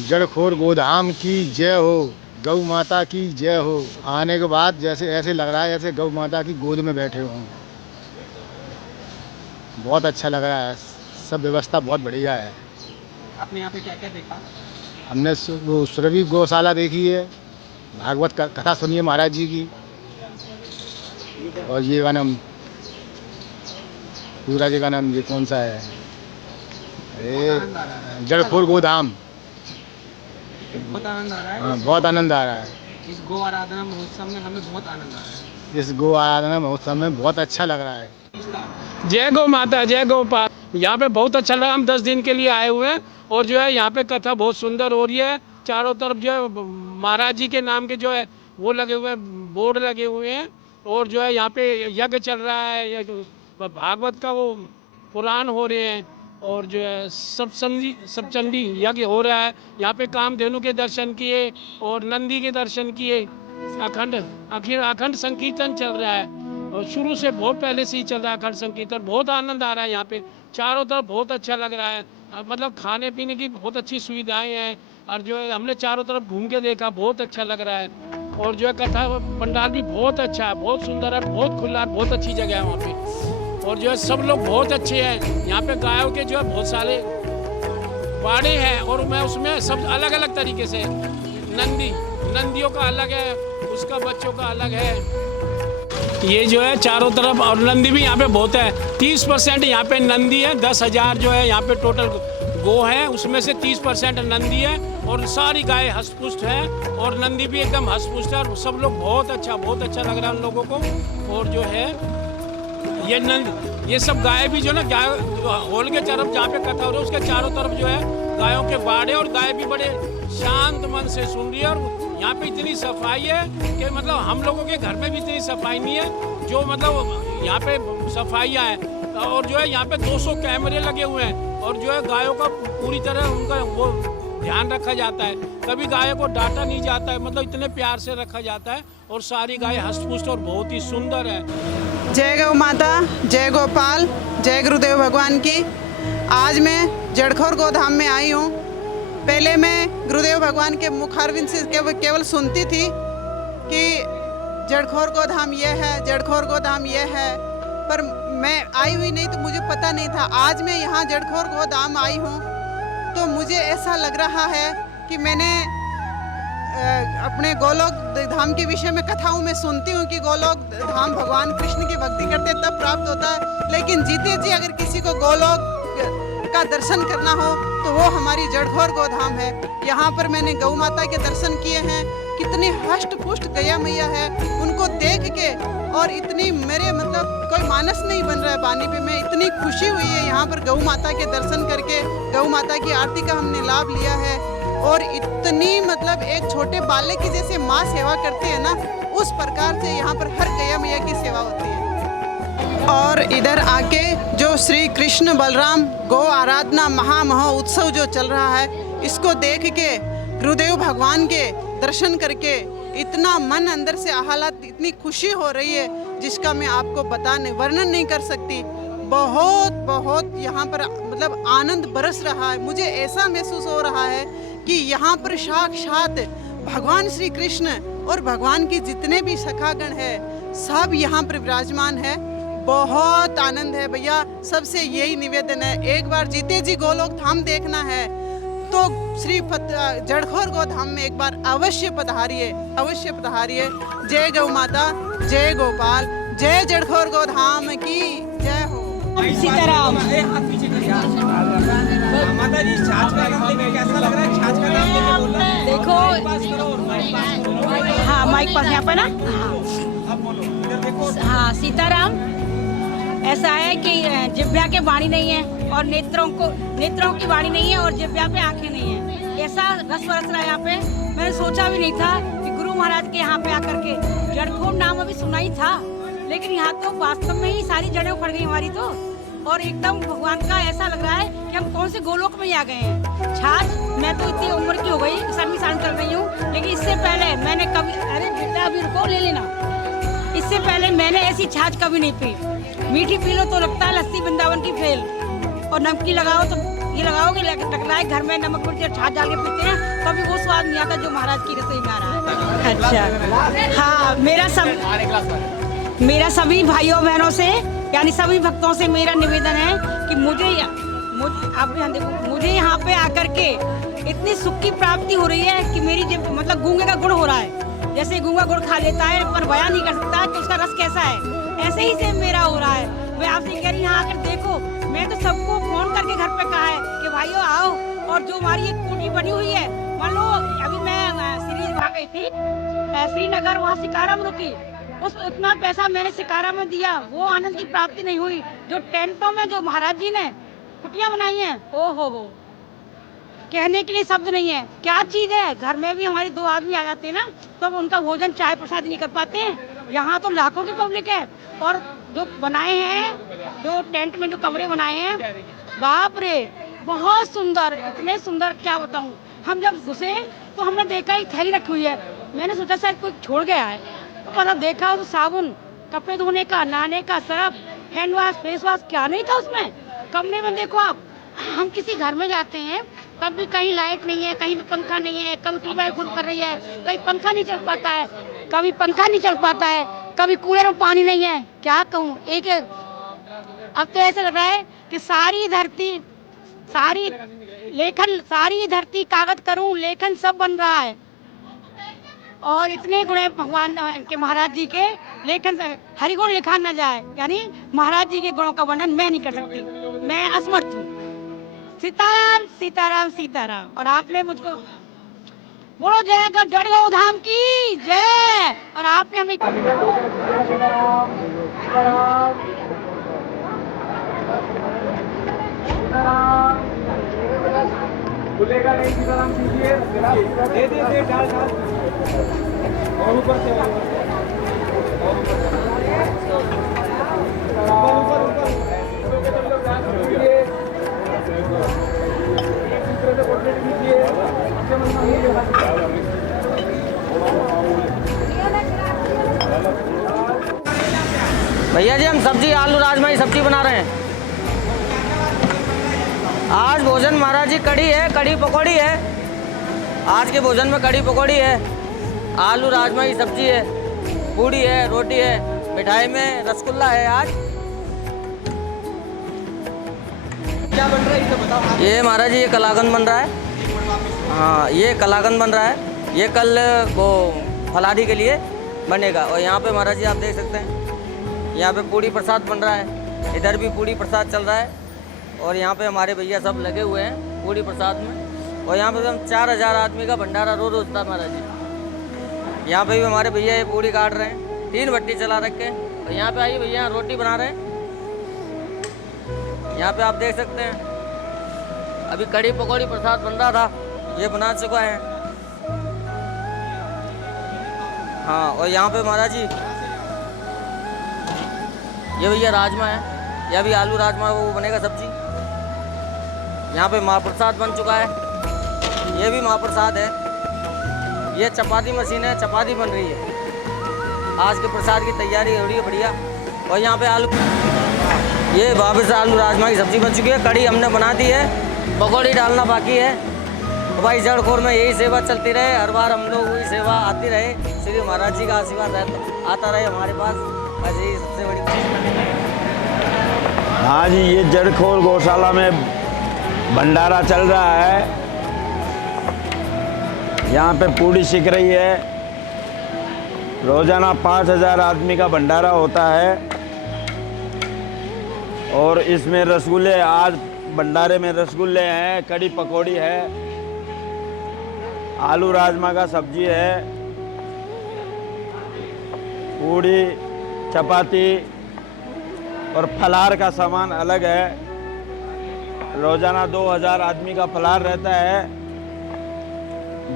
जड़खोर गोधाम की जय हो, गौ माता की जय हो। आने के बाद जैसे ऐसे लग रहा है जैसे गौ माता की गोद में बैठे हों। बहुत अच्छा लग रहा है, सब व्यवस्था बहुत बढ़िया है। आपने यहाँ पे क्या क्या देखा? हमने वो सुरभि गौशाला देखी है, भागवत कथा सुनी है महाराज जी की, और ये का नाम पूरा जी का नाम ये कौन सा है, अरे जड़खोर गोधाम। बहुत आनंद आ रहा है। हाँ, बहुत आनंद आ रहा है। इस गौ आराधना महोत्सव में हमें बहुत आनंद आ रहा है। इस गौ आराधना महोत्सव में बहुत अच्छा लग रहा है। जय गौ माता, जय गोपाल। यहाँ पे बहुत अच्छा लगा, हम 10 दिन के लिए आए हुए हैं और जो है यहाँ पे कथा बहुत सुंदर हो रही है। चारों तरफ जो है महाराज जी के नाम के जो है वो लगे हुए हैं, बोर्ड लगे हुए हैं, और जो है यहाँ पे यज्ञ चल रहा है, भागवत का वो पुराण हो रहे हैं, और जो है सब चंडी यज्ञ हो रहा है। यहाँ पे कामधेनु के दर्शन किए और नंदी के दर्शन किए। अखंड संकीर्तन चल रहा है, और शुरू से बहुत पहले से ही चल रहा है अखंड संकीर्तन। बहुत आनंद आ रहा है यहाँ पे, चारों तरफ बहुत अच्छा लग रहा है। मतलब खाने पीने की बहुत अच्छी सुविधाएं हैं, और जो है हमने चारों तरफ घूम के देखा, बहुत अच्छा लग रहा है। और जो है कथा पंडाल भी बहुत अच्छा है, बहुत सुंदर है, बहुत खुला है, बहुत अच्छी जगह है वहाँ पे। और जो है सब लोग बहुत अच्छे हैं। यहाँ पे गायों के जो है बहुत सारे बाड़े हैं, और मैं उसमें सब अलग अलग तरीके से, नंदियों का अलग है, उसका बच्चों का अलग है। ये जो है चारों तरफ, और नंदी भी यहाँ पे बहुत है। 30% यहाँ पे नंदी है, 10,000 जो है यहाँ पे टोटल गो है, उसमें से 30% नंदी है, और सारी गाय हष्टपुष्ट है, और नंदी भी एकदम हष्टपुष्ट है, और सब लोग बहुत अच्छा लग रहा है उन लोगों को। और जो है ये सब गाय भी जो ना, गाय होल के तरफ जहाँ पे कथा हो रही है उसके चारों तरफ जो है गायों के बाड़े, और गाय भी बड़े शांत मन से सुन रही है। और यहाँ पे इतनी सफाई है कि मतलब हम लोगों के घर में भी इतनी सफाई नहीं है जो मतलब यहाँ पे सफाइयाँ हैं। और जो है यहाँ पे 200 कैमरे लगे हुए हैं, और जो है गायों का पूरी तरह उनका वो ध्यान रखा जाता है। कभी गाय को डांटा नहीं जाता है, मतलब इतने प्यार से रखा जाता है, और सारी गाय हष्टपुष्ट और बहुत ही सुंदर है। जय गौ माता, जय गोपाल, जय गुरुदेव भगवान की। आज मैं जड़खोर गोधाम में आई हूँ। पहले मैं गुरुदेव भगवान के मुखारविंद से केवल सुनती थी कि जड़खोर गोधाम ये है, जड़खोर गोधाम ये है, पर मैं आई हुई नहीं तो मुझे पता नहीं था। आज मैं यहाँ जड़खोर गोधाम आई हूँ तो मुझे ऐसा लग रहा है कि मैंने अपने गोलोक धाम के विषय में कथाओं में सुनती हूँ कि गोलोक धाम भगवान कृष्ण की भक्ति करते तब प्राप्त होता है, लेकिन जीते जी अगर किसी को गोलोक का दर्शन करना हो तो वो हमारी जड़खोर गोधाम है। यहाँ पर मैंने गौ माता के दर्शन किए हैं, कितनी हष्ट पुष्ट गया मैया है, उनको देख के और इतनी मेरे मतलब कोई मानस नहीं बन रहा है पानी पे। मैं इतनी खुशी हुई है यहाँ पर गौ माता के दर्शन करके। गौ माता की आरती का हमने लाभ लिया है, और इतनी मतलब एक छोटे बालक की जैसे माँ सेवा करती है ना, उस प्रकार से यहाँ पर हर गया मैया की सेवा होती है। और इधर आके जो श्री कृष्ण बलराम गौ आराधना महामहोत्सव जो चल रहा है, इसको देख के गुरुदेव भगवान के दर्शन करके इतना मन अंदर से आह्लाद, इतनी खुशी हो रही है जिसका मैं आपको वर्णन नहीं कर सकती। बहुत यहाँ पर मतलब आनंद बरस रहा है। मुझे ऐसा महसूस हो रहा है कि यहाँ पर साक्षात भगवान श्री कृष्ण और भगवान के जितने भी सखागण है सब यहाँ पर विराजमान है। बहुत आनंद है भैया। सबसे यही निवेदन है, एक बार जीते जी गोलोक धाम देखना है तो श्री जड़खोर गोधाम में एक बार अवश्य पधारिए, अवश्य पधारिए। जय गौ माता, जय गोपाल, जय जड़खोर गोधाम की जय हो। सीताराम। माता जी छाछ का नाम लेके कैसा लग रहा है? छाछ का नाम लेके बोल रहा है। देखो, हाँ माइक पास यहाँ पर ना, अब बोलो, इधर देखो। हाँ सीताराम। ऐसा है कि जिब्या के वाणी नहीं है और नेत्रों की वाणी नहीं है और जिब्या पे आंखें नहीं है। ऐसा रस बरस रहा है यहाँ पे। मैंने सोचा भी नहीं था कि गुरु महाराज के यहाँ पे आकर के, जड़खोर नाम अभी सुना ही था, लेकिन यहाँ तो वास्तव में ही सारी जड़ें उखड़ गई हमारी तो। और एकदम भगवान का ऐसा लग रहा है कि हम कौन से गोलोक में ही आ गए हैं। छाछ, मैं तो इतनी उम्र की हो गई, 7वीं साल चल रही हूँ, लेकिन इससे पहले मैंने कभी, अरे बेटा अभी रुको, ले लेना, इससे पहले मैंने ऐसी छाछ कभी नहीं पी। मीठी पी लो तो लगता है लस्सी वृंदावन की फेल, और नमकीन लगाओ तो ये लगाओगे लगता है घर में नमक मिर्च छाछ डाल के पीते हैं, कभी वो स्वाद नहीं आता जो महाराज की रसोई में आ रहा है। अच्छा, हाँ, मेरा सभी भाइयों बहनों से यानी सभी भक्तों से मेरा निवेदन है कि मुझे आप भी देखो, मुझे यहाँ पे आकर के इतनी सुख की प्राप्ति हो रही है कि मेरी मतलब गूंगे का गुड़ हो रहा है। जैसे गूंगा गुड़ खा लेता है पर बयान नहीं कर सकता कि उसका रस कैसा है, ऐसे ही से मेरा हो रहा है। मैं आपसे कह रही यहाँ आकर देखो, मैं तो सबको फोन करके घर पे कहा है कि भाइयों आओ, और जो हमारी एक कोठी बनी हुई है, मान लो अभी मैं सीरीज वहाँ गई थी श्रीनगर, वहाँ शिकारा में रुकी, उस उतना पैसा मैंने शिकारा में दिया, वो आनंद की प्राप्ति नहीं हुई जो टेंटों में जो महाराज जी ने कुटियाँ बनाई हैं। ओ हो, कहने के लिए शब्द नहीं है, क्या चीज़ है। घर में भी हमारे 2 आदमी आ जाते हैं ना, तो अब उनका भोजन चाय प्रसाद नहीं कर पाते हैं। यहाँ तो लाखों की पब्लिक है, और जो बनाए हैं, जो टेंट में जो कमरे बनाए हैं, बाप रे बहुत सुंदर, इतने सुंदर क्या बताऊँ। हम जब घुसे तो हमने देखा एक थैली रखी हुई है, मैंने सोचा शायद कोई छोड़ गया है, तो पता देखा तो साबुन, कपड़े धोने का, नहाने का Surf, hand wash, face wash, क्या नहीं था उसमें। कमरे में देखो आप, हम किसी घर में जाते हैं तब भी कहीं लाइट नहीं है, कहीं भी पंखा नहीं है, कभी ट्यूबवेल खुद कर रही है, कहीं पंखा नहीं चल पाता है, कभी पंखा नहीं चल पाता है, कभी कूलर में पानी नहीं है। क्या कहूँ, एक अब तो ऐसा लग रहा है कि सारी धरती कागज करूँ, लेखन सब बन रहा है। और इतने गुण हैं भगवान के, महाराज जी के, लेखन हरिगुण लिखा न जाए, यानी महाराज जी के गुणों का वर्णन मैं नहीं कर सकती, मैं असमर्थ हूँ। सीताराम सीताराम सीताराम। और आपने मुझको बोलो जय जड़गांव धाम की जय। और आपने हमें खुलेगा नहीं, सीताराम कीजिए, दे डाल और ऊपर से भैया जी हम सब्जी आलू राजमा की सब्जी बना रहे हैं। आज भोजन महाराज जी कढ़ी है, कढ़ी पकौड़ी है। आज के भोजन में कढ़ी पकौड़ी है, आलू राजमा की सब्जी है, पूड़ी है, रोटी है, मिठाई में रसगुल्ला है। आज क्या बन रहा है ये तो बताओ। ये महाराज जी ये कलाकंद बन रहा है। हाँ, ये कलाकंद बन रहा है, ये कल वो फलादी के लिए बनेगा। और यहाँ पे महाराज जी आप देख सकते हैं, यहाँ पे पूड़ी प्रसाद बन रहा है, इधर भी पूड़ी प्रसाद चल रहा है। और यहाँ पे हमारे भैया सब लगे हुए हैं पूड़ी प्रसाद में। और यहाँ पे हम 4000 आदमी का भंडारा रोज होता है महाराज जी। यहाँ पे भी हमारे भैया ये पूड़ी काट रहे हैं, 3 भट्टी चला रखे हैं। और यहाँ पे आइए भैया रोटी बना रहे हैं। यहाँ पे आप देख सकते हैं अभी कढ़ी पकौड़ी प्रसाद बन रहा था, ये बना चुका है। हाँ, और यहाँ पे महाराज जी ये भैया राजमा है, यह भी आलू राजमा वो बनेगा सब्जी। यहाँ पे महाप्रसाद बन चुका है, ये भी महाप्रसाद है। ये चपाती मशीन है, चपाती बन रही है। आज के प्रसाद की तैयारी हो रही है बढ़िया। और यहाँ पे आलू, ये वापस आलू राजमा की सब्जी बन चुकी है। कढ़ी हमने बना दी है, पकौड़ी डालना बाकी है। तो भाई जड़खोर में यही सेवा चलती रहे, हर बार हम लोग वही सेवा आती रहे। श्री महाराज जी का आशीर्वाद आता रहे हमारे पास, बस यही सबसे बड़ी बात। हाँ जी, ये जड़खोर गौशाला में भंडारा चल रहा है। यहाँ पे पूड़ी सिक रही है। रोजाना 5000 आदमी का भंडारा होता है। और इसमें रसगुल्ले, आज भंडारे में रसगुल्ले हैं, कढ़ी पकौड़ी है, आलू राजमा का सब्जी है, पूड़ी, चपाती और फलार का सामान अलग है। रोजाना 2000 आदमी का फलार रहता है।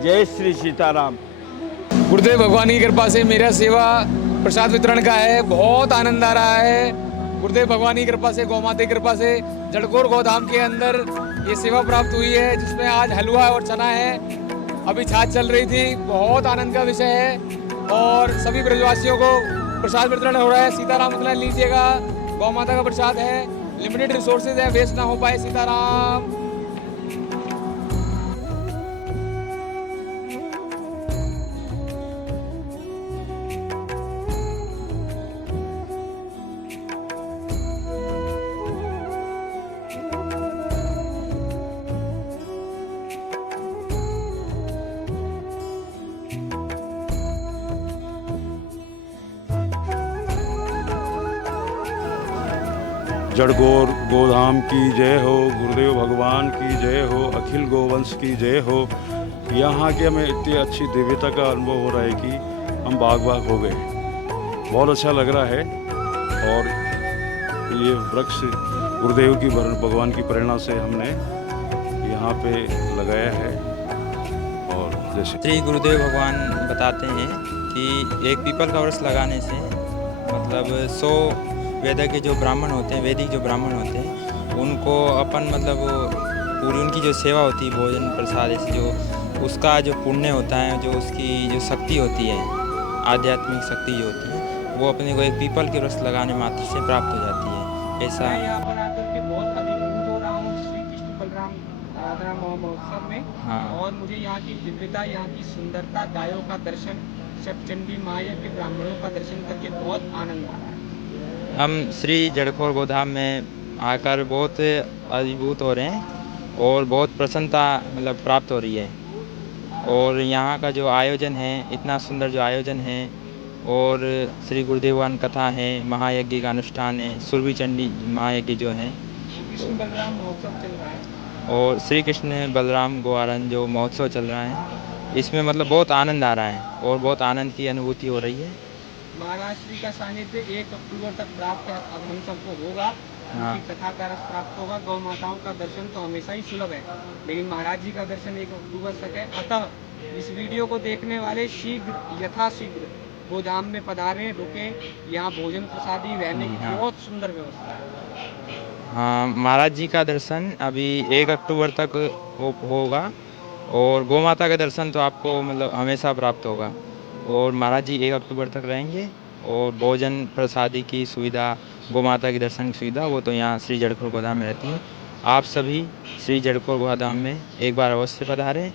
जय श्री सीताराम। गुरुदेव भगवान की कृपा से मेरा सेवा प्रसाद वितरण का है, बहुत आनंद आ रहा है। गुरुदेव भगवान की कृपा से, गौ माता की कृपा से जड़खोर गोधाम के अंदर ये सेवा प्राप्त हुई है, जिसमें आज हलवा और चना है, अभी छाछ चल रही थी। बहुत आनंद का विषय है। और सभी ब्रजवासियों को प्रसाद वितरण हो रहा है। सीताराम वितरण लीजिएगा, गौ माता का प्रसाद है, लिमिटेड रिसोर्सेज है, वेस्ट ना हो पाए। सीताराम। जड़गोर गोधाम की जय हो, गुरुदेव भगवान की जय हो, अखिल गोवंश की जय हो। यहाँ के हमें इतनी अच्छी दिव्यता का अनुभव हो रहा है कि हम बाग हो गए। बहुत अच्छा लग रहा है। और ये वृक्ष गुरुदेव की भगवान की प्रेरणा से हमने यहाँ पे लगाया है। और जैसे श्री गुरुदेव भगवान बताते हैं कि एक पीपल का वृक्ष लगाने से मतलब 100 वेद के जो ब्राह्मण होते हैं, वैदिक जो ब्राह्मण होते हैं, उनको अपन मतलब पूरी उनकी जो सेवा होती है, भोजन प्रसाद ऐसे जो उसका जो पुण्य होता है, जो उसकी जो शक्ति होती है, आध्यात्मिक शक्ति जो होती है, वो अपने को एक पीपल के वृक्ष लगाने मात्र से प्राप्त हो जाती है। ऐसा मैं यहाँ पर आकर के बहुत अभिभूत हो रहा हूँ श्री कृष्ण बलराम राधा महोत्सव में। हाँ। और मुझे यहाँ की दिव्यता, यहाँ की सुंदरता, गायों का दर्शन, शतचंडी माया के ब्राह्मणों का दर्शन करके बहुत आनंद आ रहा है। हम श्री जड़खोर गोधाम में आकर बहुत अभिभूत हो रहे हैं और बहुत प्रसन्नता मतलब प्राप्त हो रही है। और यहाँ का जो आयोजन है, इतना सुंदर जो आयोजन है, और श्री गुरुदेवान कथा है, महायज्ञ का अनुष्ठान है, सुरभि चंडी महायज्ञ जो है, कृष्ण बलराम महोत्सव चल रहा है। और श्री कृष्ण बलराम गोवारन जो महोत्सव चल रहा है, इसमें मतलब बहुत आनंद आ रहा है और बहुत आनंद की अनुभूति हो रही है। महाराज श्री का सानिध्य 1 अक्टूबर तक प्राप्त है, अब हम सबको होगा। हाँ। उनकी कथा का रस प्राप्त होगा। गौ माताओं का दर्शन तो हमेशा ही सुलभ है, लेकिन महाराज जी का दर्शन 1 अक्टूबर तक है। अतः इस वीडियो को देखने वाले शीघ्र यथाशीघ्र गोधाम में पधारें, रुके। यहाँ भोजन प्रसादी रहने की हाँ। बहुत सुंदर व्यवस्था है। हाँ, महाराज जी का दर्शन अभी 1 अक्टूबर तक होगा, और गौ माता का दर्शन तो आपको मतलब हमेशा प्राप्त होगा। और महाराज जी 1 अक्टूबर तक रहेंगे, और भोजन प्रसादी की सुविधा, गौ माता के दर्शन की सुविधा, वो तो यहाँ श्री जड़खोर गोधाम में रहती है। आप सभी श्री जड़खोर गोधाम में एक बार अवश्य पधारें।